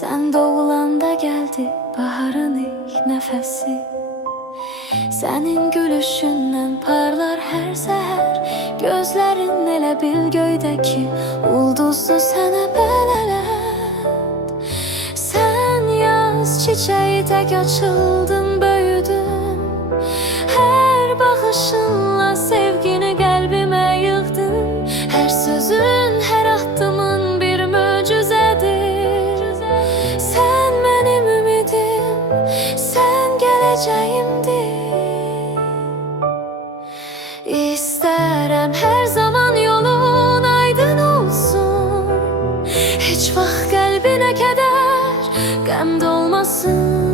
Sen doğulanda geldi baharın ilk nəfəsi. Sənin gülüşündən parlar hər səhər. Gözlərin elə bil göydəki ulduzlu sənə bələlət. Sən yaz çiçəyi tək açıldın, böyüdün. Hər baxışınla sevgini qəlbimə yığdın. Hər sözün, hər addımın bir möcüzədir. Sən mənim ümidim, sən gələcəyimdir. İstərəm hər zaman yolun aydın olsun. Heç vaxt qəlbinə kədər, qəm dolmasın.